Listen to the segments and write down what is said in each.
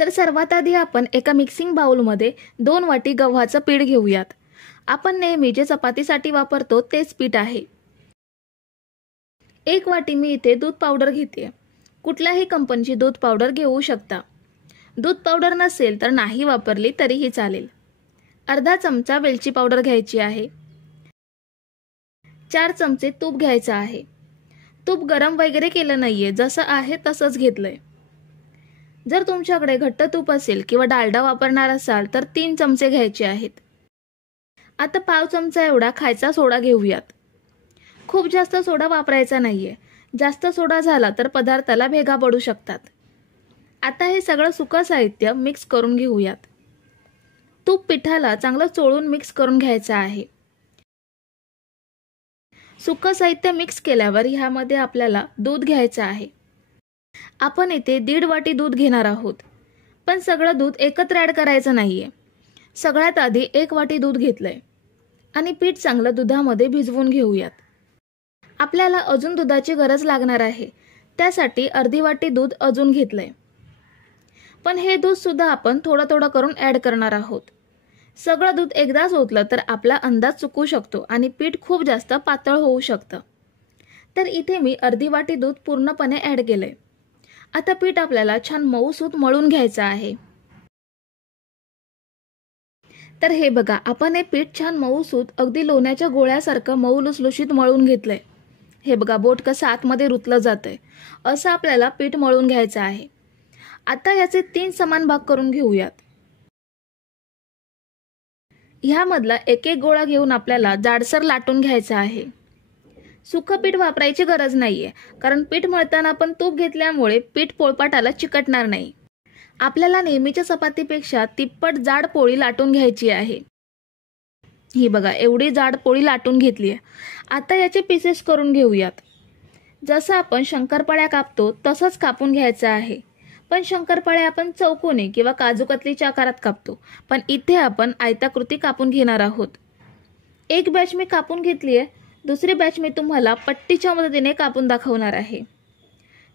तर सर्वात आधी आपण एका मिक्सिंग बाउलमध्ये 2 वाटी गव्हाचं पीठ घेऊयात। आपण नेहमी जे चपातीसाठी वापरतो तेच पीठ आहे। 1 वाटी मी इथे दूध पावडर घेते। कुठल्याही कंपनीची दूध पावडर घेऊ शकता। दूध पावडर नसेल तर नाही वापरली तरीही चालेल। अर्धा चमचा वेलची पावडर घ्यायची आहे। 4 चमचे तूप घ्यायचं आहे। तूप गरम वगैरे केलं नाहीये, जसं आहे तसंच घेतलंय। जर तुमच्याकडे घट्ट तूप असेल किंवा डालडा वापरणार असाल तर 3 चमचे घ्यायचे आहेत। आता पाव चमचा एवढा खायचा सोडा घेऊयात। खूप जास्त सोडा वापरायचा नाहीये, जास्त सोडा झाला तर पदार्थाला भेगा पडू शकतात। आता हे सगळं सुकं साहित्य मिक्स करून घेऊयात। तूप पिठाला चांगलं चोळून मिक्स करून घ्यायचं आहे। सुकं साहित्य मिक्स केल्यावर ह्यामध्ये आपल्याला दूध घ्यायचं आहे। आपण इथे 1.5 वाटी दूध घेणार आहोत, पण सगळं दूध एकत्र ॲड करायचं नाहीये। सगळ्यात आधी 1 वाटी दूध घेतलंय आणि पीठ चांगलं दुधामध्ये भिजवून घेऊयात। आपल्याला अजून दुधाची गरज लागणार आहे, त्यासाठी अर्धी वाटी दूध अजून घेतलंय। पण हे दूध सुद्धा आपण थोडं थोडं करून ॲड करणार आहोत। सगळं दूध एकदाच ओतलं तर आपला अंदाज चुकू शकतो आणि पीठ खूप जास्त पातळ होऊ शकतं। तर इथे मी अर्धी वाटी दूध पूर्णपणे ॲड केलंय। आता पीठ आपल्याला छान मऊसूत मळून घ्यायचं आहे। तर हे बघा, आपण हे पीठ छान मऊसूत अगदी लोण्याच्या गोळ्यासारखं मऊ लुसलुशीत मळून घेतलंय। हे बघा, बोट कसं आतमध्ये रुतलं जातंय, असं आपल्याला पीठ मळून घ्यायचं आहे। आता याचे 3 समान भाग करून घेऊयात। ह्यामधला एक एक गोळा घेऊन आपल्याला जाडसर लाटून घ्यायचं आहे। सुकं पीठ वापरायची गरज नाहीये, कारण पीठ मळताना आपण तूप घेतल्यामुळे पीठ पोळपाटाला चिकटणार नाही। आपल्याला नेहमीच्या चपातीपेक्षा तिप्पट जाड पोळी लाटून घ्यायची आहे। ही बघा, एवढी जाड पोळी लाटून घेतली आहे। आता याचे पीसेस करून घेऊयात। जसं आपण शंकरपाळ्या कापतो तसंच कापून घ्यायचं आहे, पण शंकरपाळ्या आपण चौकोनी किंवा काजू कतलीच्या आकारात कापतो, पण इथे आपण आयताकृती कापून घेणार आहोत। एक बॅच मी कापून घेतली आहे, दुसरी बॅच मी तुम्हाला पट्टीच्या मदतीने कापून दाखवणार आहे।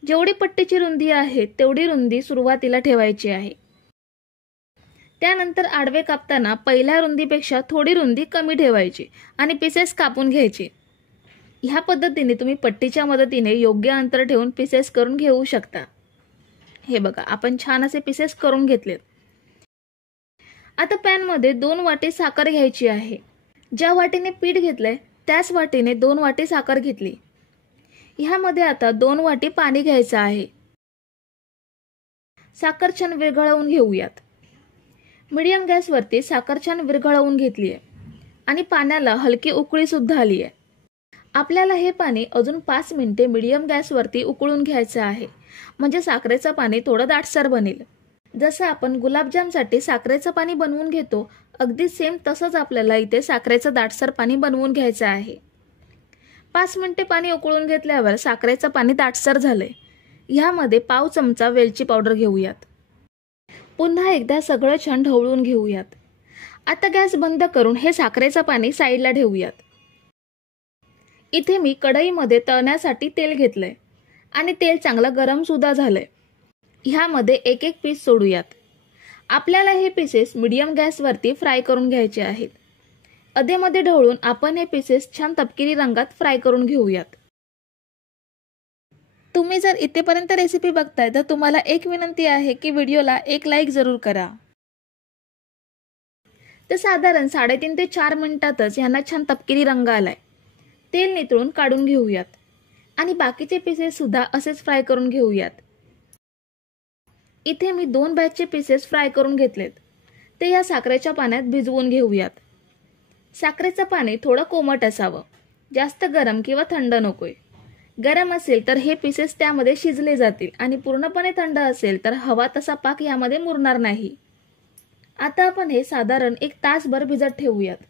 जेवढी पट्टीची रुंदी आहे तेवढी रुंदी सुरुवातीला ठेवायची आहे। त्यानंतर आडवे कापताना पहिल्या रुंदीपेक्षा थोडी रुंदी कमी ठेवायची आणि पीसेस कापून घ्यायचे। ह्या पद्धतीने तुम्ही पट्टीच्या मदतीने योग्य अंतर ठेवून पीसेस करून घेऊ शकता। हे बघा, आपण छान असे पीसेस करून घेतलेत। आता पॅनमध्ये 2 वाटी साखर घ्यायची आहे। ज्या वाटीने पीठ घेतलंय त्याच वाटीने 2 वाटी साखर घेतली। ह्यामध्ये आता 2 वाटी पाणी घ्यायचं आहे। साखर छान विरघळवून घेऊयात। मीडियम गॅसवरती साखर छान विरघळवून घेतली आहे आणि पाण्याला हलकी उकळी सुद्धा आली आहे। आपल्याला हे पाणी अजून 5 मिनिटे मीडियम गॅसवरती उकळून घ्यायचं आहे, म्हणजे साखरेचं पाणी थोडं दाटसर बनेल। जसं आपण गुलाबजामसाठी साखरेचं पाणी बनवून घेतो, अगदी सेम तसंच आपल्याला इथे साखरेचं दाटसर पाणी बनवून घ्यायचं आहे। 5 मिनिटे पाणी उकळून घेतल्यावर साखरेचं पाणी दाटसर झालंय। ह्यामध्ये पाव चमचा वेलची पावडर घेऊयात। पुन्हा एकदा सगळं छान ढवळून घेऊयात। आता गॅस बंद करून हे साखरेचं पाणी साईडला ठेवूयात। इथे मी कढईमध्ये तळण्यासाठी तेल घेतलंय आणि तेल चांगलं गरम सुद्धा झालंय। ह्यामध्ये एक एक पीस सोडूयात। आपल्याला हे पीसेस मीडियम गॅसवरती फ्राय करून घ्यायचे आहेत। अधेमध्ये ढवळून आपण हे पीसेस छान तपकिरी रंगात फ्राय करून घेऊयात। तुम्ही जर इथेपर्यंत रेसिपी बघताय तर तुम्हाला एक विनंती आहे की व्हिडिओला एक लाईक जरूर करा। तर साधारण 3.5 ते 4 मिनिटातच ह्यांना छान तपकिरी रंग आलाय। तेल नितळून काढून घेऊयात आणि बाकीचे पीसेस सुद्धा असेच फ्राय करून घेऊयात। इथे मी 2 बॅचचे पीसेस फ्राय करून घेतलेत, ते या साखरेच्या पाण्यात भिजवून घेऊयात। साखरेचं पाणी थोडं कोमट असावं, जास्त गरम किंवा थंड नकोय। गरम असेल तर हे पीसेस त्यामध्ये शिजले जातील आणि पूर्णपणे थंड असेल तर हवा तसा पाक यामध्ये मुरणार नाही। आता आपण हे साधारण 1 तासभर भिजत ठेवूयात।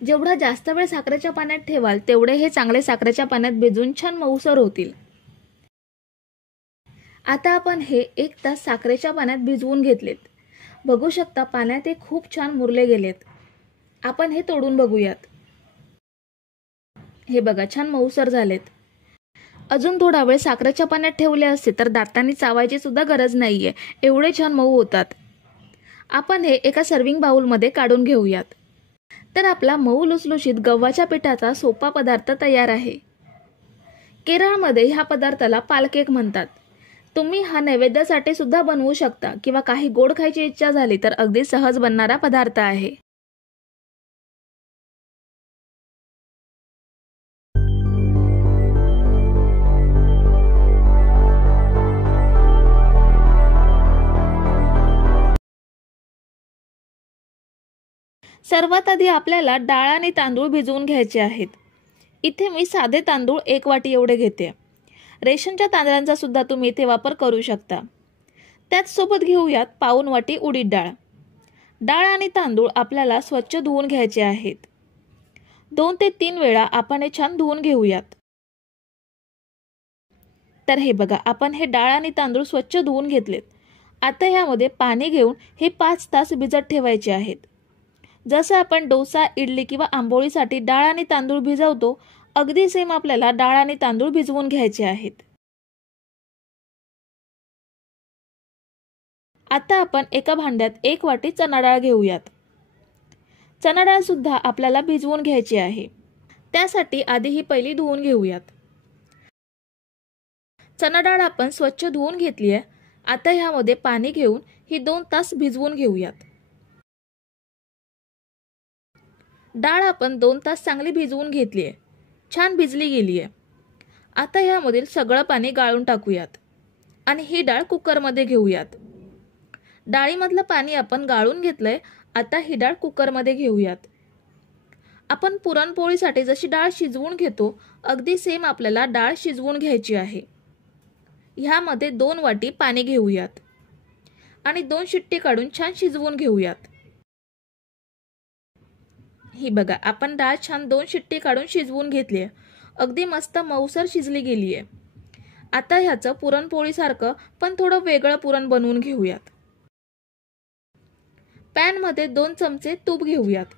जेवढा जास्त वेळ साखरेच्या पाण्यात ठेवाल तेवढे हे चांगले साखरेच्या पाण्यात भिजून छान मऊसर होतील। आता आपण हे 1 तास साखरेच्या पाण्यात भिजवून घेतलेत। बघू शकता पाण्यात हे खूप छान मुरले गेलेत। आपण हे तोडून बघूयात। हे बघा, छान मऊसर झालेत। अजून थोडा वेळ साखरेच्या पाण्यात ठेवले असते तर दातांनी चावायची सुद्धा गरज नाहीये, एवढे छान मऊ होतात. आपण हे एका सर्विंग बाउलमध्ये काढून घेऊयात. तर आपला मऊ लुसलुशीत गव्हाच्या पिठाचा सोपा पदार्थ तयार आहे. केरळमध्ये ह्या पदार्थाला पालकेक म्हणतात. तुम्ही हा नैवेद्यासाठी सुद्धा बनवू शकता किंवा काही गोड खायची इच्छा झाली तर अगदी सहज बनणारा पदार्थ आहे. सर्वात आधी आपल्याला डाळ आणि तांदूळ भिजवून घ्यायचे आहेत. इथे मी साधे तांदूळ 1 वाटी एवढे घेते. रेशनच्या तांदळांचा सुद्धा तुम्ही इथे वापर करू शकता. त्याच सोबत घेऊयात पाऊण वाटी उडीद डाळ. डाळ आणि तांदूळ आपल्याला स्वच्छ धुवून घ्यायचे आहेत. 2 ते 3 वेळा आपण हे छान धुवून घेऊयात. तर हे बघा, आपण हे डाळ आणि तांदूळ स्वच्छ धुवून घेतलेत. आता यामध्ये पाणी घेऊन हे 5 तास भिजत ठेवायचे आहेत. जसं आपण डोसा, इडली किंवा आंबोळीसाठी डाळ आणि तांदूळ भिजवतो, अगदी सेम आपल्याला डाळ आणि तांदूळ भिजवून घ्यायचे आहेत. आता आपण एका भांड्यात 1 वाटी चणा डाळ घेऊयात. चणा डाळ सुद्धा आपल्याला भिजवून घ्यायची आहे. त्यासाठी आधी ही पहिली धुवून घेऊयात. चणा डाळ आपण स्वच्छ धुवून घेतली आहे. आता ह्यामध्ये पाणी घेऊन ही 2 तास भिजवून घेऊयात. डाळ आपण 2 तास चांगली भिजवून घेतली आहे. छान भिजली गेली आहे. आता ह्यामधील सगळं पाणी गाळून टाकूयात आणि ही डाळ कुकरमध्ये घेऊयात. डाळीमधलं पाणी आपण गाळून घेतलंय. आता ही डाळ कुकरमध्ये घेऊयात. आपण पुरणपोळीसाठी जशी डाळ शिजवून घेतो, अगदी सेम आपल्याला डाळ शिजवून घ्यायची आहे. ह्यामध्ये 2 वाटी पाणी घेऊयात आणि 2 शिट्टी काढून छान शिजवून घेऊयात. ही बघा, आपण डाळ छान 2 शिट्टी काढून शिजवून घेतली आहे. अगदी मस्त मऊसर शिजली गेली आहे. आता ह्याचं पुरणपोळीसारखं पण थोडं वेगळं पुरण बनवून घेऊयात. पॅनमध्ये 2 चमचे तूप घेऊयात.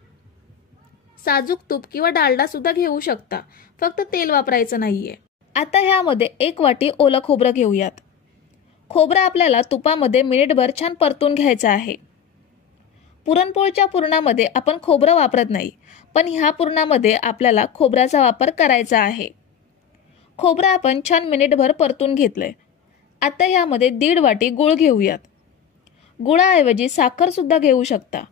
साजूक तूप किंवा डालडा सुद्धा घेऊ शकता, फक्त तेल वापरायचं नाहीये. आता ह्यामध्ये 1 वाटी ओलं खोबरं घेऊयात. खोबरं आपल्याला तुपामध्ये मिनिटभर छान परतून घ्यायचं आहे. पुरणपोळीच्या पुरणामध्ये आपण खोबरं वापरत नाही, पण ह्या पुरणामध्ये आपल्याला खोबऱ्याचा वापर करायचा आहे. खोबरं आपण छान मिनिटभर परतून घेतलंय. आता ह्यामध्ये 1.5 वाटी गूळ घेऊयात. गुळाऐवजी साखर सुद्धा घेऊ शकता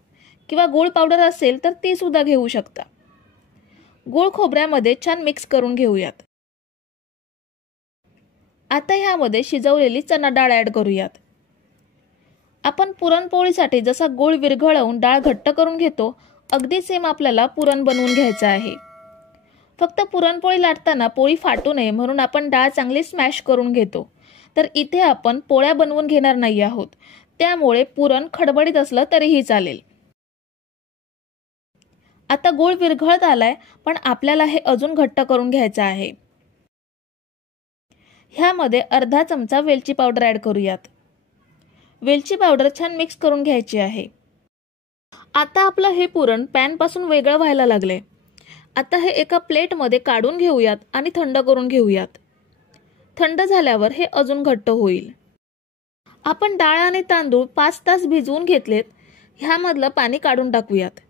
किंवा गूळ पावडर असेल तर ती सुद्धा घेऊ शकता. गूळ खोबऱ्यामध्ये छान मिक्स करून घेऊयात. आता ह्यामध्ये शिजवलेली चणा डाळ ॲड करूयात. आपण पुरणपोळीसाठी जसा गूळ विरघळवून डाळ घट्ट करून घेतो, अगदी सेम आपल्याला पुरण बनवून घ्यायचं आहे. फक्त पुरणपोळी लाटताना पोळी फाटू नये म्हणून आपण डाळ चांगली स्मॅश करून घेतो. तर इथे आपण पोळ्या बनवून घेणार नाही आहोत, त्यामुळे पुरण खडबडीत असलं तरीही चालेल. आता गूळ विरघळत आलाय, पण आपल्याला हे अजून घट्ट करून घ्यायचं आहे. ह्यामध्ये अर्धा चमचा वेलची पावडर ॲड करूयात. वेलची पावडर छान मिक्स करून घ्यायची आहे. आता आपलं हे पुरण पॅनपासून वेगळं व्हायला लागले. आता हे एका प्लेटमध्ये काढून घेऊयात आणि थंड करून घेऊयात. थंड झाल्यावर हे अजून घट्ट होईल. आपण डाळ आणि तांदूळ 5 तास भिजवून घेतलेत. ह्यामधलं पाणी काढून टाकूयात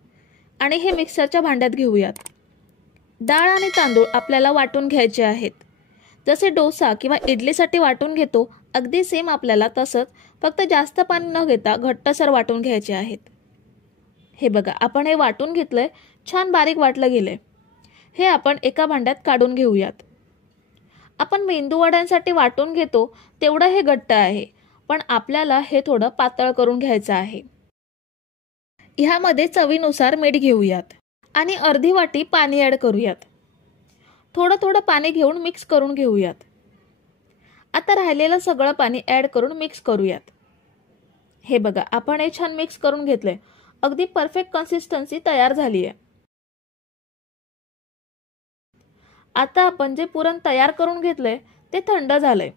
आणि हे मिक्सरच्या भांड्यात घेऊयात. डाळ आणि तांदूळ आपल्याला वाटून घ्यायचे आहेत. जसे डोसा किंवा इडलीसाठी वाटून घेतो, अगदी सेम आपल्याला तसंच, फक्त जास्त पाणी न घेता घट्टसर वाटून घ्यायचे आहेत. हे बघा, आपण हे वाटून घेतलंय. छान बारीक वाटलं गेलंय. हे आपण एका भांड्यात काढून घेऊयात. आपण मेंदूवड्यांसाठी वाटून घेतो तेवढं हे घट्ट आहे, पण आपल्याला हे थोडं पातळ करून घ्यायचं आहे. ह्यामध्ये चवीनुसार मीठ घेऊयात आणि अर्धी वाटी पाणी ॲड करूयात. थोडं थोडं पाणी घेऊन मिक्स करून घेऊयात. आता राहिलेलं सगळं पाणी ॲड करून मिक्स करूयात. हे बघा, आपण हे छान मिक्स करून घेतलंय. अगदी परफेक्ट कन्सिस्टन्सी तयार झाली आहे. आता आपण जे पुरण तयार करून घेतलंय ते थंड झालंय.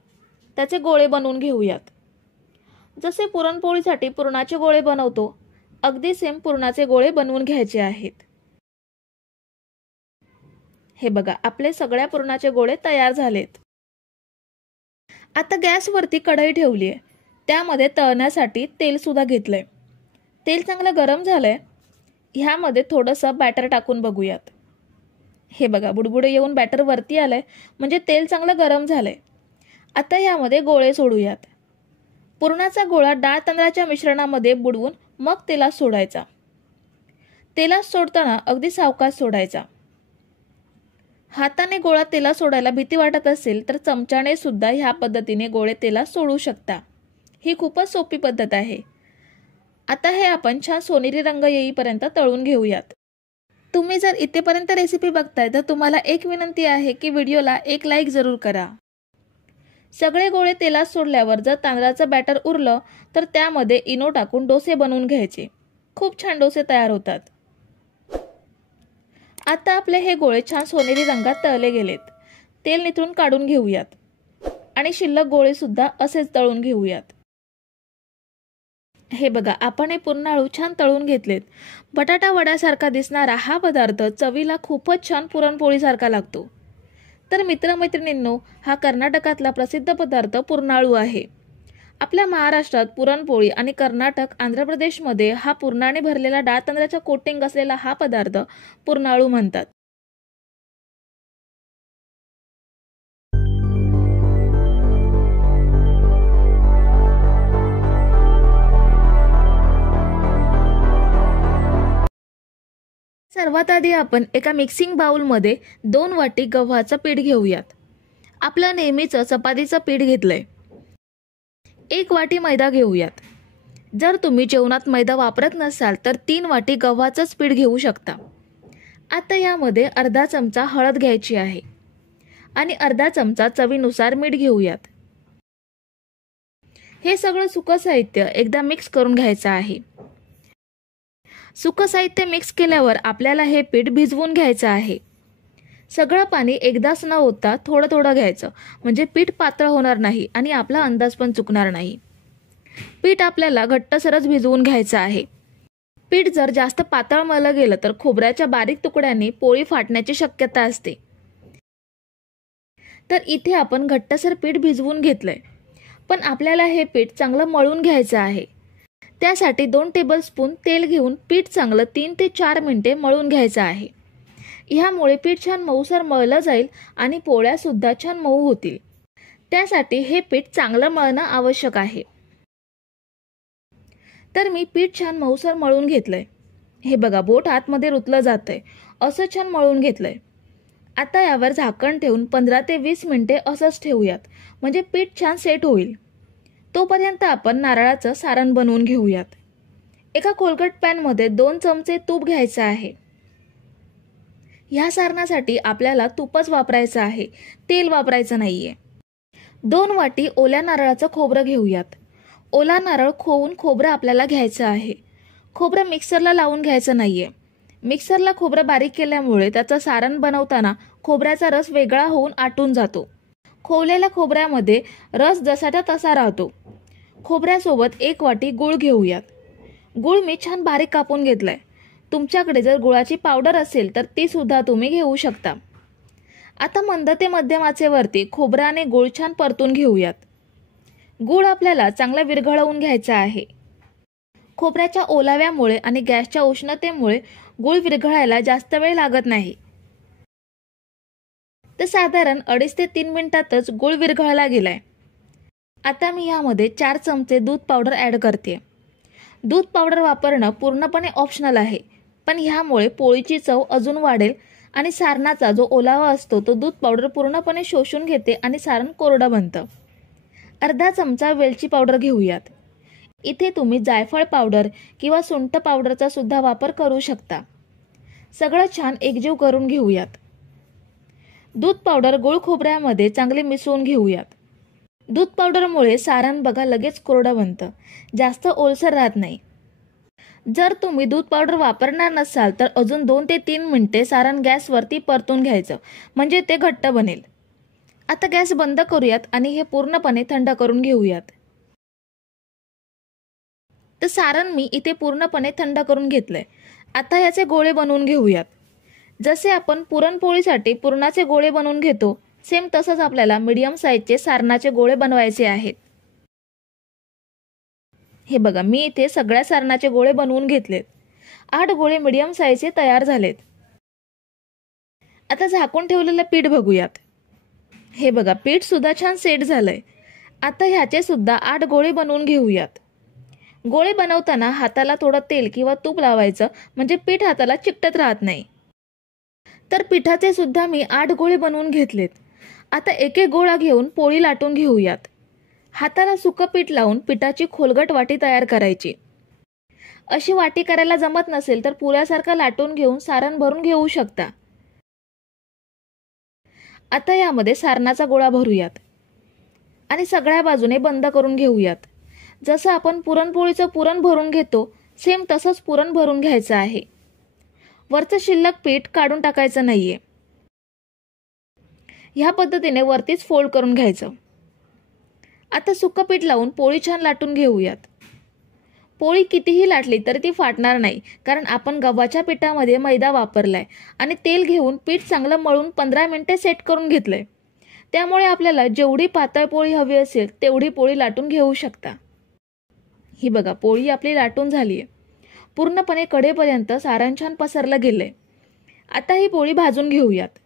त्याचे गोळे बनवून घेऊयात. जसे पुरणपोळीसाठी पुरणाचे गोळे बनवतो, अगदी सेम पुरणाचे गोळे बनवून घ्यायचे आहेत. हे बघा, आपले सगळ्या पुरणाचे गोळे तयार झालेत. आता गॅसवरती कढई ठेवली आहे, त्यामध्ये तळण्यासाठी तेल सुद्धा घेतलंय। तेल चांगलं गरम झालंय, ह्यामध्ये थोडंसं बॅटर टाकून बघूयात। हे बघा, बुडबुडे येऊन बॅटर वरती आलंय, म्हणजे तेल चांगलं गरम झालंय। आता यामध्ये गोळे सोडूयात। पुरणाचा गोळा डाळ तांदळाच्या मिश्रणामध्ये बुडवून मग तेलात सोडायचा। तेलात सोडताना अगदी सावकाश सोडायचा। हाताने गोळा तेलात सोडायला भीती वाटत असेल तर चमच्याने सुद्धा ह्या पद्धतीने गोळे तेलात सोडू शकता। ही खूपच सोपी पद्धत आहे। आता हे आपण छान सोनेरी रंग येईपर्यंत तळून घेऊयात। तुम्ही जर इथेपर्यंत रेसिपी बघताय तर तुम्हाला एक विनंती आहे की व्हिडिओला एक लाईक जरूर करा। सगळे गोळे तेलात सोडल्यावर जर तांदळाचं बॅटर उरलं तर त्यामध्ये इनो टाकून डोसे बनवून घ्यायचे। खूप छान डोसे तयार होतात। आता आपले हे गोळे छान सोनेरी रंगात तळले गेलेत। तेल निथळून काढून घेऊयात आणि शिल्लक गोळे सुद्धा असेच तळून घेऊयात। हे बघा, आपण हे पुरणाळू छान तळून घेतलेत। बटाटा वड्यासारखा दिसणारा हा पदार्थ चवीला खूपच छान पुरणपोळीसारखा लागतो। तर मित्रमैत्रिणींनो, हा कर्नाटकातला प्रसिद्ध पदार्थ पुरणाळू आहे। आपल्या महाराष्ट्रात पुरणपोळी आणि कर्नाटक, आंध्र प्रदेशमध्ये हा पुरणाने भरलेला डाळ तांदळाचा कोटिंग असलेला हा पदार्थ पुरणाळू म्हणतात। सर्वात आधी आपण एका मिक्सिंग बाउलमध्ये 2 वाटी गव्हाचं पीठ घेऊयात। आपलं नेहमीचं चपातीचं पीठ घेतलंय। 1 वाटी मैदा घेऊयात। जर तुम्ही जेवणात मैदा वापरत नसाल तर 3 वाटी गव्हाचंच पीठ घेऊ शकता। आता यामध्ये अर्धा चमचा हळद घ्यायची आहे आणि अर्धा चमचा चवीनुसार मीठ घेऊयात। हे सगळं सुकं साहित्य एकदा मिक्स करून घ्यायचं आहे। सुकं साहित्य मिक्स केल्यावर आपल्याला हे पीठ भिजवून घ्यायचं आहे। सगळं पाणी एकदाच न होता थोडं थोडं घ्यायचं, म्हणजे पीठ पातळ होणार नाही आणि आपला अंदाज पण चुकणार नाही। पीठ आपल्याला घट्टसरच भिजवून घ्यायचं आहे। पीठ जर जास्त पातळ मळलं गेलं तर खोबऱ्याच्या बारीक तुकड्यांनी पोळी फाटण्याची शक्यता असते। तर इथे आपण घट्टसर पीठ भिजवून घेतलंय, पण आपल्याला हे पीठ चांगलं मळून घ्यायचं आहे। त्यासाठी 2 टेबलस्पून तेल घेऊन पीठ चांगलं 3 ते 4 मिनिटे मळून घ्यायचं आहे। ह्यामुळे पीठ छान मऊसर मळलं जाईल आणि पोळ्या सुद्धा छान मऊ होतील। त्यासाठी हे पीठ चांगलं मळणं आवश्यक आहे। तर मी पीठ छान मऊसर मळून घेतलंय। हे बघा, बोट आतमध्ये रुतलं जातंय, असं छान मळून घेतलंय। आता यावर झाकण ठेवून 15 ते 20 मिनिटे असंच ठेवूयात, म्हणजे पीठ छान सेट होईल। तोपर्यंत आपण नारळाचं सारण बनवून घेऊयात। एका कोलगट पॅनमध्ये 2 चमचे तूप घ्यायचं आहे। ह्या सारणासाठी आपल्याला तूपच वापरायचं आहे, तेल वापरायचं नाहीये। 2 वाटी ओल्या नारळाचं खोबरं घेऊयात। ओला नारळ खोवून खोबरं आपल्याला घ्यायचं आहे। खोबरं मिक्सरला लावून घ्यायचं नाहीये। मिक्सरला खोबरं बारीक केल्यामुळे त्याचं सारण बनवताना खोबऱ्याचा रस वेगळा होऊन आटून जातो। खोवलेल्या खोबऱ्यामध्ये रस जसाच्या तसा राहतो। खोबऱ्यासोबत 1 वाटी गूळ घेऊयात। गूळ मी छान बारीक कापून घेतलाय। तुमच्याकडे जर गुळाची पावडर असेल तर ती सुद्धा तुम्ही घेऊ शकता। आता मंद ते मध्यम आचेवरती खोबरं आणि गूळ छान परतून घेऊयात। गूळ आपल्याला चांगला विरघळवून घ्यायचा आहे। खोबऱ्याच्या ओलाव्यामुळे आणि गॅसच्या उष्णतेमुळे गूळ विरघळायला जास्त वेळ लागत नाही। तर साधारण 2.5 ते 3 मिनिटातच गूळ विरघळला गेलाय। आता मी यामध्ये 4 चमचे दूध पावडर ॲड करते। दूध पावडर वापरणं पूर्णपणे ऑप्शनल आहे, पण ह्यामुळे पोळीची चव अजून वाढेल आणि सारणाचा जो ओलावा असतो तो दूध पावडर पूर्णपणे शोषून घेते आणि सारण कोरडं बनतं। अर्धा चमचा वेलची पावडर घेऊयात। इथे तुम्ही जायफळ पावडर किंवा सुंठ पावडरचा सुद्धा वापर करू शकता। सगळं छान एकजीव करून घेऊयात। दूध पावडर गूळ खोबऱ्यामध्ये चांगले मिसळून घेऊयात। दूध पावडरमुळे सारण बघा लगेच कोरडं बनतं, जास्त ओलसर राहत नाही। जर तुम्ही दूध पावडर वापरणार नसाल तर अजून 2 ते 3 मिनिटे सारण गॅसवरती परतून घ्यायचं, म्हणजे ते घट्ट बनेल। आता गॅस बंद करूयात आणि हे पूर्णपणे थंड करून घेऊयात। तर सारण मी इथे पूर्णपणे थंड करून घेतलंय। आता याचे गोळे बनवून घेऊयात। जसे आपण पुरणपोळीसाठी पुरणाचे गोळे बनवून घेतो सेम तसंच आपल्याला मीडियम साईजचे सारणाचे गोळे बनवायचे आहेत। हे बघा, मी इथे सगळ्या सारणाचे गोळे बनवून घेतलेत। 8 गोळे मीडियम साईजचे तयार झालेत। आता झाकून ठेवलेलं पीठ बघूयात। हे बघा, पीठ सुद्धा छान सेट झालंय। आता ह्याचे सुद्धा 8 गोळे बनवून घेऊयात। गोळे बनवताना हाताला थोडं तेल किंवा तूप लावायचं, म्हणजे पीठ हाताला चिकटत राहत नाही। तर पिठाचे सुद्धा मी 8 गोळे बनवून घेतलेत। आता एक एक गोळा घेऊन पोळी लाटून घेऊयात। हाताला सुकं पीठ लावून पिठाची खोलगट वाटी तयार करायची। अशी वाटी करायला जमत नसेल तर पुऱ्यासारखं लाटून घेऊन सारण भरून घेऊ शकता। आता यामध्ये सारणाचा गोळा भरूयात आणि सगळ्या बाजूने बंद करून घेऊयात। जसं आपण पुरणपोळीचं पुरण भरून घेतो, सेम तसंच पुरण भरून घ्यायचं आहे। वरचं शिल्लक पीठ काढून टाकायचं नाहीये। ह्या पद्धतीने वरतीच फोल्ड करून घ्यायचं। आता सुकं पीठ लावून पोळी छान लाटून घेऊयात। पोळी कितीही लाटली तरी ती फाटणार नाही, कारण आपण गव्हाच्या पिठामध्ये मैदा वापरलाय आणि तेल घेऊन पीठ चांगलं मळून 15 मिनिटे सेट करून घेतलंय। त्यामुळे आपल्याला जेवढी पातळ पोळी हवी असेल तेवढी पोळी लाटून घेऊ शकता। ही बघा, पोळी आपली लाटून झालीये। पूर्णपणे कडेपर्यंत सारण छान पसरलं गेलंय। आता ही पोळी भाजून घेऊयात।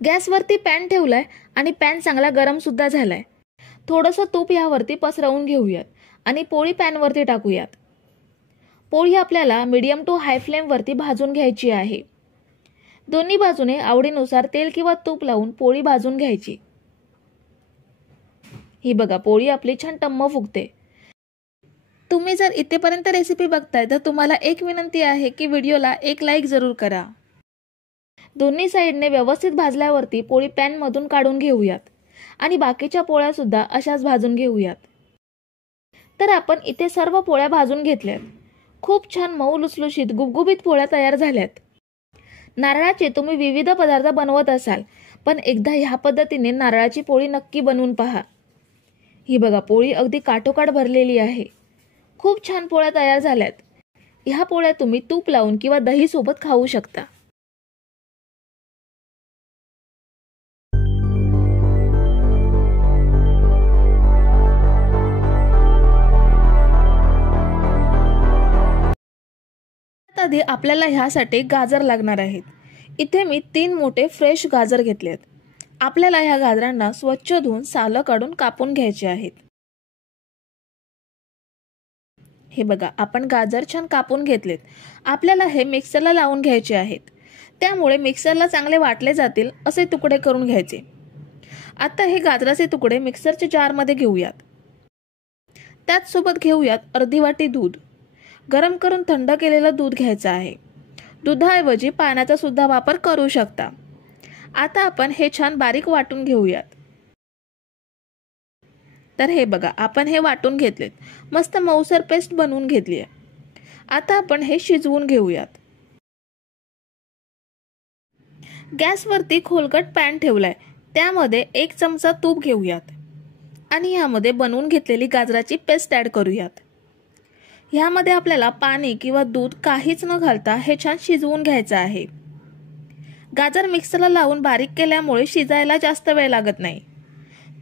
गॅसवरती पॅन ठेवलाय आणि पॅन चांगला गरम सुद्धा झालाय। थोडंसं तूप यावरती पसरवून घेऊयात आणि पोळी पॅनवरती टाकूयात। पोळी आपल्याला मीडियम टू हाय फ्लेम वरती भाजून घ्यायची आहे। दोन्ही बाजूने आवडीनुसार तेल किंवा तूप लावून पोळी भाजून घ्यायची। ही बघा, पोळी आपली छान टम्म फुगते। तुम्ही जर इथेपर्यंत रेसिपी बघताय तर तुम्हाला एक विनंती आहे की व्हिडिओला एक लाईक जरूर करा। दोन्ही साईडने व्यवस्थित भाजल्यावरती पोळी पॅन मधून काढून घेऊयात आणि बाकीच्या पोळ्या सुद्धा अशाच भाजून घेऊयात। तर आपण इथे सर्व पोळ्या भाजून घेतल्यात। खूप छान मऊ लुसलुशीत गुबगुबीत पोळ्या तयार झाल्यात। नारळाचे तुम्ही विविध पदार्थ बनवत असाल, पण एकदा ह्या पद्धतीने नारळाची पोळी नक्की बनवून पहा। ही बघा, पोळी अगदी काठोकाठ भरलेली आहे। खूप छान पोळ्या तयार झाल्यात। ह्या पोळ्या तुम्ही तूप लावून किंवा दही सोबत खाऊ शकता। आधी आपल्याला ह्यासाठी गाजर लागणार आहेत। इथे मी 3 मोठे फ्रेश गाजर घेतलेत। आपल्याला ह्या गाजरांना स्वच्छ धुवून सालं काढून कापून घ्यायचे आहेत। हे बघा, आपण गाजर छान कापून घेतलेत। आपल्याला हे मिक्सरला लावून घ्यायचे आहेत, त्यामुळे मिक्सरला चांगले वाटले जातील असे तुकडे करून घ्यायचे। आता हे गाजराचे तुकडे मिक्सरच्या जारमध्ये घेऊयात। त्याच सोबत घेऊयात अर्धी वाटी दूध। गरम करून थंड केलेलं दूध घ्यायचं आहे। दुधाऐवजी पाण्याचा सुद्धा वापर करू शकता। आता आपण हे छान बारीक वाटून घेऊयात। तर हे बघा, आपण हे वाटून घेतलेत। मस्त मऊसर पेस्ट बनवून घेतली आहे। आता आपण हे शिजवून घेऊयात। गॅसवरती खोलगट पॅन ठेवलाय, त्यामध्ये 1 चमचा तूप घेऊयात आणि यामध्ये बनवून घेतलेली गाजराची पेस्ट ऍड करूयात। ह्यामध्ये आपल्याला पाणी किंवा दूध काहीच न घालता हे छान शिजवून घ्यायचं आहे। गाजर मिक्सरला लावून बारीक केल्यामुळे शिजायला जास्त वेळ लागत नाही।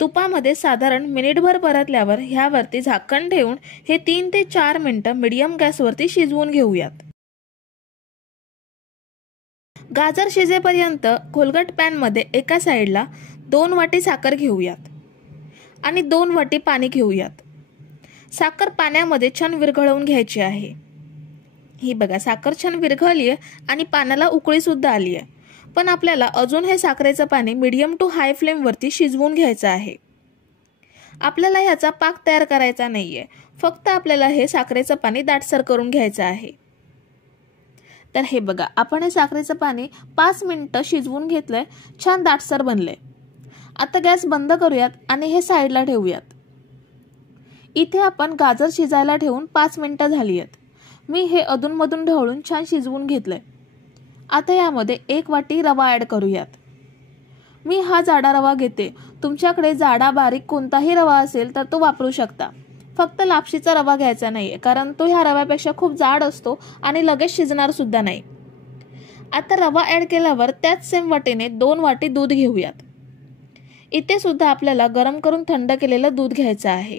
तुपामध्ये साधारण मिनिटभर परतल्यावर ह्यावरती झाकण ठेवून हे 3 ते 4 मिनिटं मीडियम गॅसवरती शिजवून घेऊयात। गाजर शिजेपर्यंत खोलगट पॅन मध्ये एका साईडला 2 वाटी साखर घेऊयात आणि 2 वाटी पाणी घेऊयात। साखर पाण्यामध्ये छान विरघळवून घ्यायची आहे। ही बघा, साखर छान विरघळली आहे आणि पाण्याला उकळी सुद्धा आली आहे। पण आपल्याला अजून हे साखरेचं पाणी मीडियम टू हाय फ्लेम वरती शिजवून घ्यायचं आहे। आपल्याला ह्याचा पाक तयार करायचा नाहीये, फक्त आपल्याला हे साखरेचं पाणी दाटसर करून घ्यायचं आहे। तर हे बघा, आपण हे साखरेचं पाणी 5 मिनिटं शिजवून घेतलंय। छान दाटसर बनलंय। आता गॅस बंद करूयात आणि हे साईडला ठेवूयात। इथे आपण गाजर शिजायला ठेवून 5 मिनिटं झाली आहेत। मी हे अधूनमधून ढवळून छान शिजवून घेतलंय। आता यामध्ये 1 वाटी रवा ऍड करूयात। मी हा जाडा रवा घेते। तुमच्याकडे जाडा बारीक कोणताही रवा असेल तर तो वापरू शकता। फक्त लापशीचा रवा घ्यायचा नाहीये, कारण तो ह्या रव्यापेक्षा खूप जाड असतो आणि लगेच शिजणार सुद्धा नाही। आता रवा ॲड केल्यावर त्याच सेम वाटीने 2 वाटी दूध घेऊयात। इथे सुद्धा आपल्याला गरम करून थंड केलेलं दूध घ्यायचं आहे।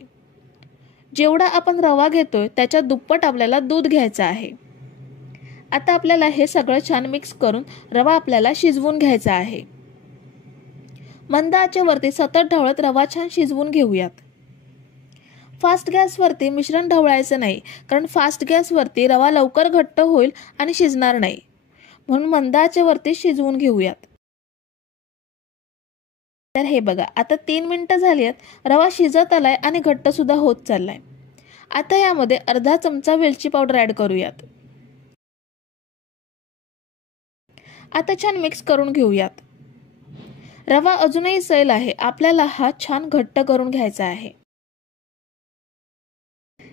जेवढा आपण रवा घेतोय त्याच्या दुप्पट आपल्याला दूध घ्यायचं आहे। आता आपल्याला हे सगळं छान मिक्स करून रवा आपल्याला शिजवून घ्यायचा आहे। मंद आचेवरती सतत ढवळत रवा छान शिजवून घेऊयात। फास्ट गॅसवरती मिश्रण ढवळायचं नाही, कारण फास्ट गॅसवरती रवा लवकर घट्ट होईल आणि शिजणार नाही, म्हणून मंद आचेवरती शिजवून घेऊयात। तर हे बघा, आता 3 मिनिटं झाली आहेत, रवा शिजत आलाय आणि घट्ट सुद्धा होत चाललाय। आता यामध्ये अर्धा चमचा वेलची पावडर ॲड करूयात। आता छान मिक्स करून घेऊयात। रवा अजूनही सैल आहे, आपल्याला हा छान घट्ट करून घ्यायचा आहे।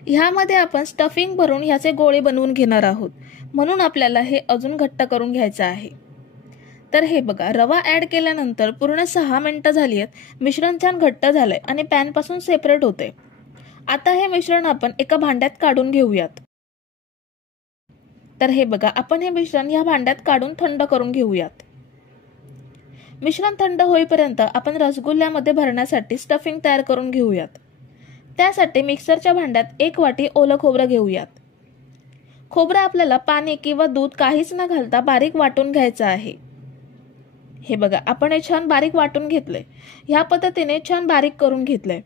ह्यामध्ये आपण स्टफिंग भरून ह्याचे गोळे बनवून घेणार आहोत, म्हणून आपल्याला हे अजून घट्ट करून घ्यायचं आहे। तर हे बघा, रवा ॲड केल्यानंतर पूर्ण 6 मिनिटं झाली आहेत, मिश्रण छान घट्ट झालंय आणि पॅन पासून सेपरेट होते। आता हे मिश्रण आपण एका भांड्यात काढून घेऊयात। तर हे बघा, आपण हे मिश्रण ह्या भांड्यात काढून थंड करून घेऊयात। मिश्रण थंड होईपर्यंत आपण रसगुल्ल्यामध्ये भरण्यासाठी स्टफिंग तयार करून घेऊयात। त्यासाठी मिक्सरच्या भांड्यात 1 वाटी ओलं खोबरं घेऊयात। खोबरं आपल्याला पाणी किंवा दूध काहीच न घालता बारीक वाटून घ्यायचं आहे। हे बघा, आपण हे छान बारीक वाटून घेतले। ह्या पद्धतीने छान बारीक करून घेतले।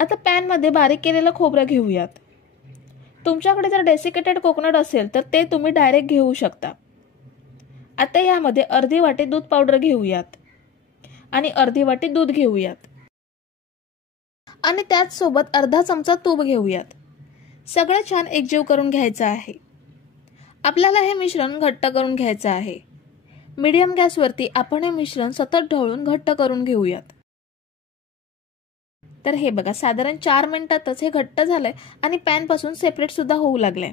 आता पॅन मध्ये बारीक केलेलं खोबरं घेऊयात। तुमच्याकडे जर डेसिकेटेड कोकोनट असेल तर ते तुम्ही डायरेक्ट घेऊ शकता। आता यामध्ये अर्धी वाटी दूध पावडर घेऊयात आणि अर्धी वाटी दूध घेऊयात आणि त्याच सोबत अर्धा चमचा तूप घेऊयात। सगळं छान एकजीव करून घ्यायचं आहे। आपल्याला हे मिश्रण घट्ट करून घ्यायचं आहे। मीडियम गॅसवरती आपण हे मिश्रण सतत ढवळून घट्ट करून घेऊयात। तर हे बघा, साधारण 4 मिनिटातच हे घट्ट झालंय आणि पॅन पासून सेपरेट सुद्धा होऊ लागले।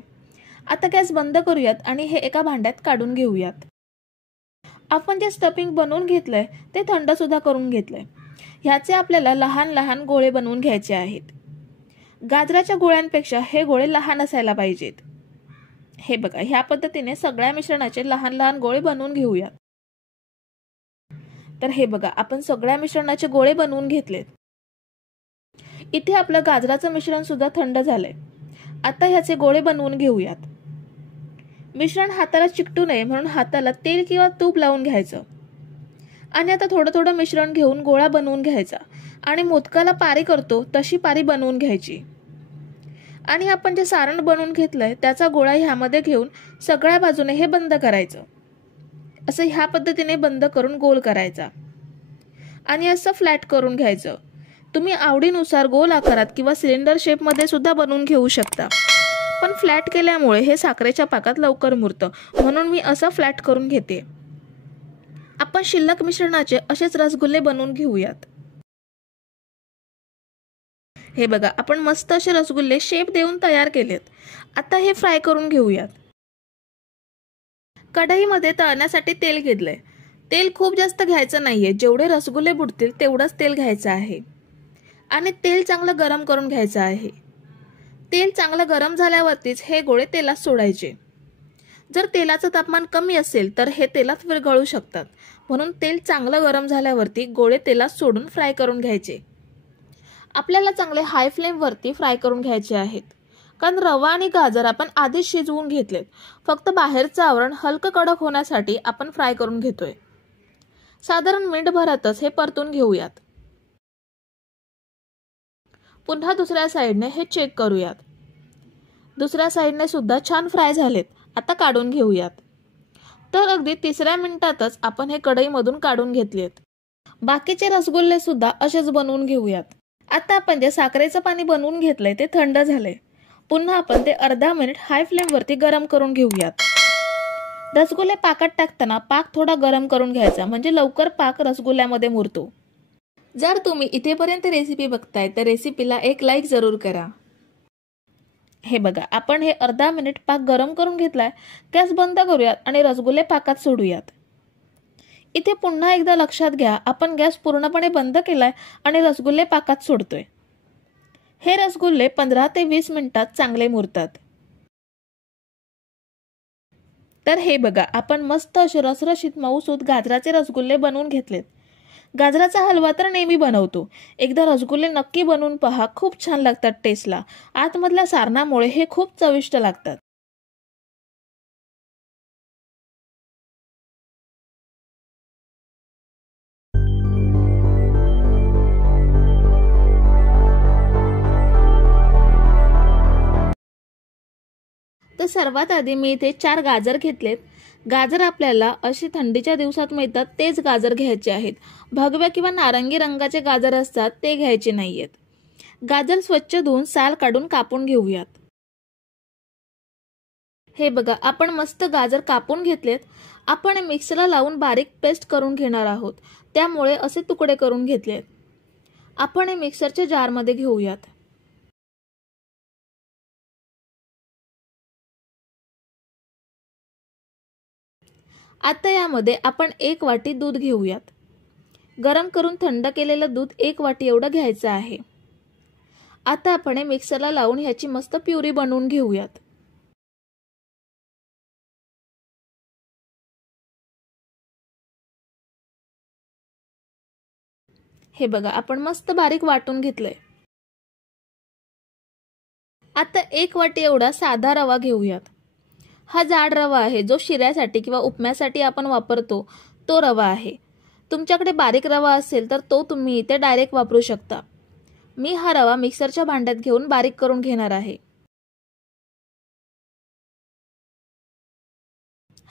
आता गॅस बंद करूयात आणि हे एका भांड्यात काढून घेऊयात। आपण जे स्टफिंग बनवून घेतलंय ते थंड सुद्धा करून घेतलंय। ह्याचे आपल्याला लहान लहान गोळे बनवून घ्यायचे आहेत। गाजराच्या गोळ्यांपेक्षा हे गोळे लहान असायला पाहिजेत। हे बघा, ह्या पद्धतीने सगळ्या मिश्रणाचे लहान लहान गोळे बनवून घेऊयात। तर हे बघा, आपण सगळ्या मिश्रणाचे गोळे बनवून घेतलेत। इथे आपलं गाजराचं मिश्रण सुद्धा थंड झालंय। आता ह्याचे गोळे बनवून घेऊयात। मिश्रण हाताला चिकटू नये म्हणून हाताला तेल किंवा तूप लावून घ्यायचं आणि आता थोडं थोडं मिश्रण घेऊन गोळा बनवून घ्यायचा आणि मोदकाला पारी करतो तशी पारी बनवून घ्यायची आणि आपण जे सारण बनवून घेतलंय त्याचा गोळा ह्यामध्ये घेऊन सगळ्या बाजूने हे बंद करायचं। असं ह्या पद्धतीने बंद करून गोल करायचा आणि असं फ्लॅट करून घ्यायचं। तुम्ही आवडीनुसार गोल आकारात किंवा सिलेंडर शेप मध्ये सुद्धा बनवून घेऊ शकता, पण फ्लॅट केल्यामुळे हे साखरेच्या पाकात लवकर मुरतं, म्हणून मी असं फ्लॅट करून घेते। आपण शिल्लक मिश्रणाचे असेच रसगुल्ले बनवून घेऊयात। हे बघा, आपण मस्त असे रसगुल्ले शेप देऊन तयार केलेत। आता हे फ्राय करून घेऊयात। कढईमध्ये तळण्यासाठी तेल घेतलंय। तेल खूप जास्त घ्यायचं नाहीये, जेवढे रसगुल्ले बुडतील तेवढंच तेल घ्यायचं आहे आणि तेल चांगलं गरम करून घ्यायचं आहे। तेल चांगलं गरम झाल्यावरतीच हे गोळे तेलात सोडायचे। जर तेलाचं तापमान कमी असेल तर हे तेलात विरघळू शकतात, म्हणून तेल चांगलं गरम झाल्यावरती गोळे तेलात सोडून फ्राय करून घ्यायचे। आपल्याला चांगले हाय फ्लेम वरती फ्राय करून घ्यायचे आहेत, कारण रवा आणि गाजर आपण आधीच शिजवून घेतलेत। फक्त बाहेरचं आवरण हलकं कडक होण्यासाठी आपण फ्राय करून घेतोय। साधारण मिनिटभरातच हे परतून घेऊयात। पुन्हा दुसऱ्या साइडने हे चेक करूयात। दुसऱ्या साइडने सुद्धा छान फ्राय झालेत। आता काढून घेऊयात। तर अगदी 3ऱ्या मिनिटातच आपण हे कढईमधून काढून घेतलेत। बाकीचे रसगुल्ले सुद्धा असेच बनवून घेऊयात। आता आपण जे साखरेचं पाणी बनवून घेतलंय ते थंड झालंय। पुन्हा आपण ते अर्धा मिनिट हाय फ्लेम वरती गरम करून घेऊयात। रसगुल्ले पाकात टाकताना पाक थोडा गरम करून घ्यायचा, म्हणजे लवकर पाक रसगुल्ल्यामध्ये मुरतो। जर तुम्ही इथेपर्यंत रेसिपी बघताय तर रेसिपीला एक लाईक जरूर करा। हे बघा, आपण हे अर्धा मिनिट पाक गरम करून घेतलाय। गॅस बंद करूयात आणि रसगुल्ले पाकात सोडूयात। इथे पुन्हा एकदा लक्षात घ्या, आपण गॅस पूर्णपणे बंद केलाय आणि रसगुल्ले पाकात सोडतोय। हे रसगुल्ले 15 ते 20 मिनिटात चांगले मुरतात। तर हे बघा, आपण मस्त असे रसरशीत मऊसूत गाजराचे रसगुल्ले बनवून घेतलेत. गाजराचा हलवा तर नेहमी बनवतो, एकदा रसगुल्ले नक्की बनवून पहा, खूप छान लागतात टेस्टला. आतमधल्या सारणामुळे हे खूप चविष्ट लागतात. तर सर्वात आधी मी इथे 4 गाजर घेतलेत. गाजर आपल्याला अशी थंडीच्या दिवसात मिळतात तेच गाजर घ्यायचे आहेत. भगव्या किंवा नारंगी रंगाचे गाजर असतात ते घ्यायचे नाहीयेत. गाजर स्वच्छ धुवून साल काढून कापून घेऊयात. हे बघा, आपण मस्त गाजर कापून घेतलेत. आपण मिक्सरला लावून बारीक पेस्ट करून घेणार आहोत, त्यामुळे असे तुकडे करून घेतलेत. आपण हे मिक्सरच्या जारमध्ये घेऊयात. आता यामध्ये आपण 1 वाटी दूध घेऊयात. गरम करून थंड केलेलं दूध 1 वाटी एवढं घ्यायचं आहे. आता आपण हे मिक्सरला लावून ह्याची मस्त प्युरी बनवून घेऊयात. हे बघा, आपण मस्त बारीक वाटून घेतलंय. आता 1 वाटी एवढा साधा रवा घेऊयात. हा जाड रवा आहे, जो शिऱ्यासाठी किंवा उपम्यासाठी आपण वापरतो तो रवा आहे. तुमच्याकडे बारीक रवा असेल तर तो तुम्ही इथे डायरेक्ट वापरू शकता. मी हा रवा मिक्सरच्या भांड्यात घेऊन बारीक करून घेणार आहे.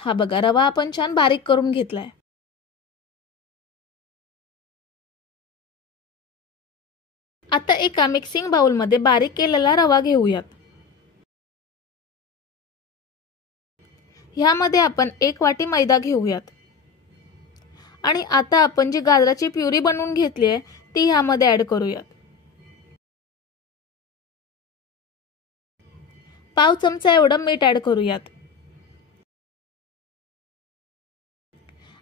हा बघा, रवा आपण छान बारीक करून घेतलाय. आता एका मिक्सिंग बाउलमध्ये बारीक केलेला रवा घेऊयात. ह्यामध्ये आपण 1 वाटी मैदा घेऊयात. आणि आता आपण जी गाजराची प्युरी बनवून घेतली आहे ती ह्यामध्ये ऍड करूयात. पाव चमचा एवढं मीठ ऍड करूयात.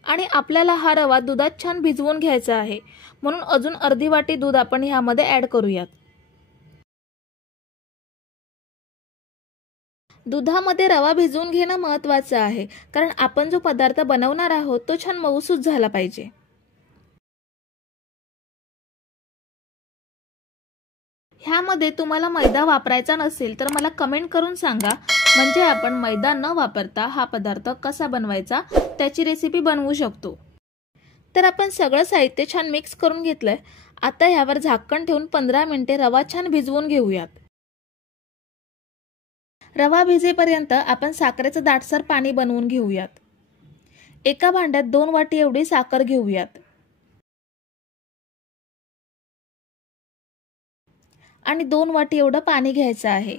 आणि आपल्याला हा रवा दुधात छान भिजवून घ्यायचा आहे, म्हणून अजून अर्धी वाटी दूध आपण ह्यामध्ये ऍड करूयात. दुधामध्ये रवा भिजवून घेणं महत्त्वाचं आहे, कारण आपण जो पदार्थ बनवणार आहोत तो छान मऊसूत झाला पाहिजे. ह्यामध्ये तुम्हाला मैदा वापरायचा नसेल तर मला कमेंट करून सांगा, म्हणजे आपण मैदा न वापरता हा पदार्थ कसा बनवायचा त्याची रेसिपी बनवू शकतो. तर आपण सगळं साहित्य छान मिक्स करून घेतलंय. आता ह्यावर झाकण ठेवून 15 मिनिटे रवा छान भिजवून घेऊयात. रवा भिजेपर्यंत आपण साखरेचं दाटसर पाणी बनवून घेऊयात. एका भांड्यात 2 वाटी एवढी साखर घेऊयात. आणि 2 वाटी एवढं पाणी घ्यायचं आहे.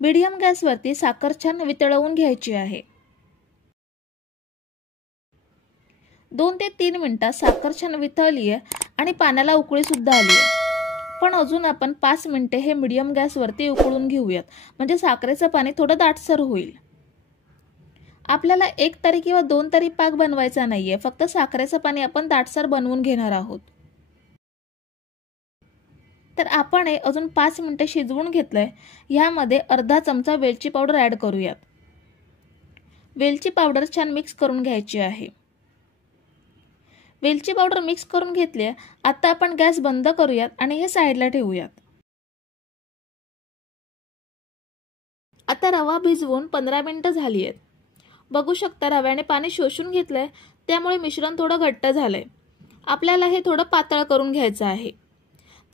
मीडियम गॅसवरती साखर छान वितळवून घ्यायची आहे. 2 ते 3 मिनिटात साखर छान वितळली आहे आणि पाण्याला उकळी सुद्धा आली आहे. पण अजून आपण 5 मिनिटे हे मीडियम गॅसवरती उकळून घेऊयात, म्हणजे साखरेचं पाणी थोडं दाटसर होईल. आपल्याला 1 तरी किंवा 2 तरी पाक बनवायचा नाहीये, फक्त साखरेचं पाणी आपण दाटसर बनवून घेणार आहोत. तर आपण हे अजून 5 मिनिटे शिजवून घेतलंय. ह्यामध्ये अर्धा चमचा वेलची पावडर ऍड करूयात. वेलची पावडर छान मिक्स करून घ्यायची आहे. वेलची पावडर मिक्स करून घेतली आहे. आता आपण गॅस बंद करूयात आणि हे साईडला ठेवूयात. आता रवा भिजवून 15 मिनिटं झाली आहेत. बघू शकता रव्याने पाणी शोषून घेतलंय, त्यामुळे मिश्रण थोडं घट्ट झालंय. आपल्याला हे थोडं पातळ करून घ्यायचं आहे.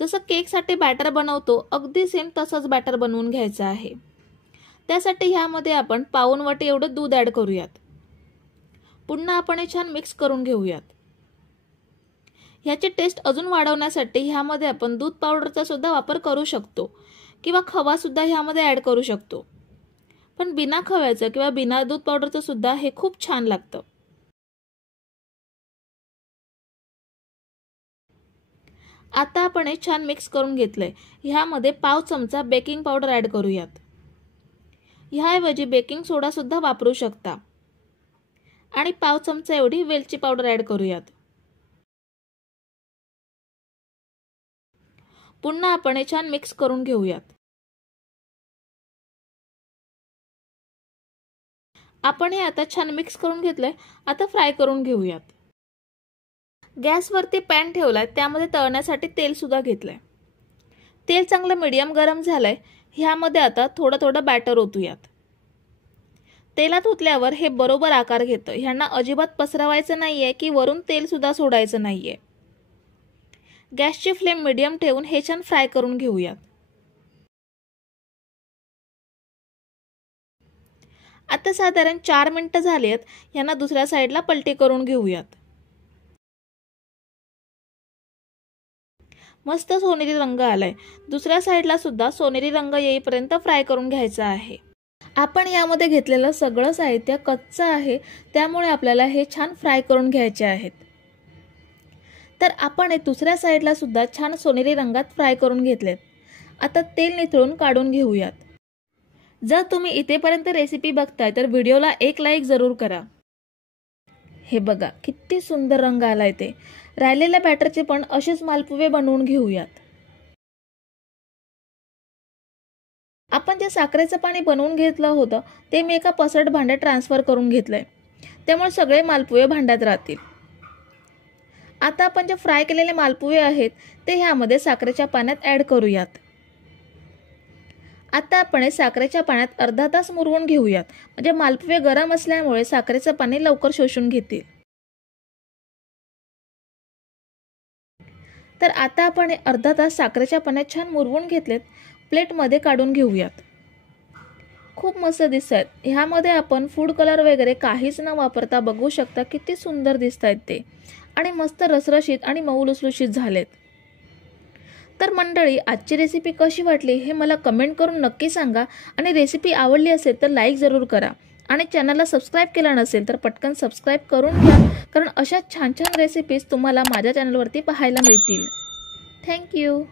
जसं केकसाठी बॅटर बनवतो अगदी सेम तसंच बॅटर बनवून घ्यायचं आहे. त्यासाठी ह्यामध्ये आपण पाऊण वाटी एवढं दूध ऍड करूयात. पुन्हा आपण हे छान मिक्स करून घेऊयात. ह्याची टेस्ट अजून वाढवण्यासाठी ह्यामध्ये आपण दूध पावडरचा सुद्धा वापर करू शकतो किंवा खवा सुद्धा ह्यामध्ये ऍड करू शकतो. पण बिना खव्याचं किंवा बिना दूध पावडरचं सुद्धा हे खूप छान लागतं. आता आपण हे छान मिक्स करून घेतलंय. ह्यामध्ये पाव चमचा बेकिंग पावडर ऍड करूयात. ह्याऐवजी बेकिंग सोडा सुद्धा वापरू शकता. आणि पाव चमचा एवढी वेलची पावडर ऍड करूयात. पुन्हा आपण हे छान मिक्स करून घेऊयात. आपण हे आता छान मिक्स करून घेतलंय. आता फ्राय करून घेऊयात. गॅसवरती पॅन ठेवलाय, त्यामध्ये तळण्यासाठी तेल सुद्धा घेतलंय. तेल चांगलं मीडियम गरम झालंय. ह्यामध्ये आता थोडं थोडं बॅटर ओतूयात. तेलात ओतल्यावर हे बरोबर आकार घेतं. ह्यांना अजिबात पसरवायचं नाहीये की वरून तेल सुद्धा सोडायचं नाहीये. गॅसची फ्लेम मीडियम ठेवून हे छान फ्राय करून घेऊयात. आता साधारण 4 मिनिटं झाली आहेत. यांना दुसऱ्या साईडला पलटी करून घेऊयात. मस्त सोनेरी रंग आलाय. दुसऱ्या साईडला सुद्धा सोनेरी रंग येईपर्यंत फ्राय करून घ्यायचा आहे. आपण यामध्ये घेतलेलं सगळं साहित्य कच्चं आहे, त्यामुळे आपल्याला हे छान फ्राय करून घ्यायचे आहेत. तर आपण हे दुसऱ्या साईडला सुद्धा छान सोनेरी रंगात फ्राय करून घेतलेत. आता तेल निथळून काढून घेऊयात. जर तुम्ही इथेपर्यंत रेसिपी बघताय तर व्हिडिओला एक लाईक जरूर करा. हे बघा किती सुंदर रंग आलाय ते. राहिलेल्या बॅटरचे पण असेच मालपुवे बनवून घेऊयात. आपण जे साखरेचं पाणी बनवून घेतलं होतं ते मी एका पसरट भांड्यात ट्रान्सफर करून घेतलंय, त्यामुळे सगळे मालपुवे भांड्यात राहतील. आता आपण जे फ्राय केलेले मालपुवे आहेत ते ह्यामध्ये साखरेच्या पाण्यात ॲड करूयात. आता आपण हे साखरेच्या पाण्यात अर्धा तास मुरवून घेऊयात, म्हणजे मालपुवे गरम असल्यामुळे साखरेचं पाणी लवकर शोषून घेतील. तर आता आपण हे अर्धा तास साखरेच्या पाण्यात छान मुरवून घेतलेत. प्लेटमध्ये काढून घेऊयात. खूप मस्त दिसतात. ह्यामध्ये आपण फूड कलर वगैरे काहीच न वापरता बघू शकता किती सुंदर दिसतात ते, आणि मस्त रसरशीत आणि मऊ लुसलुशीत झालेत. तर मंडळी, आजची रेसिपी कशी वाटली हे मला कमेंट करून नक्की सांगा. आणि रेसिपी आवडली असेल तर लाईक जरूर करा. आणि चॅनलला सबस्क्राईब केलं नसेल तर पटकन सबस्क्राईब करून घ्या, कारण अशा छान छान रेसिपीज तुम्हाला माझ्या चॅनलवरती पाहायला मिळतील. थँक्यू.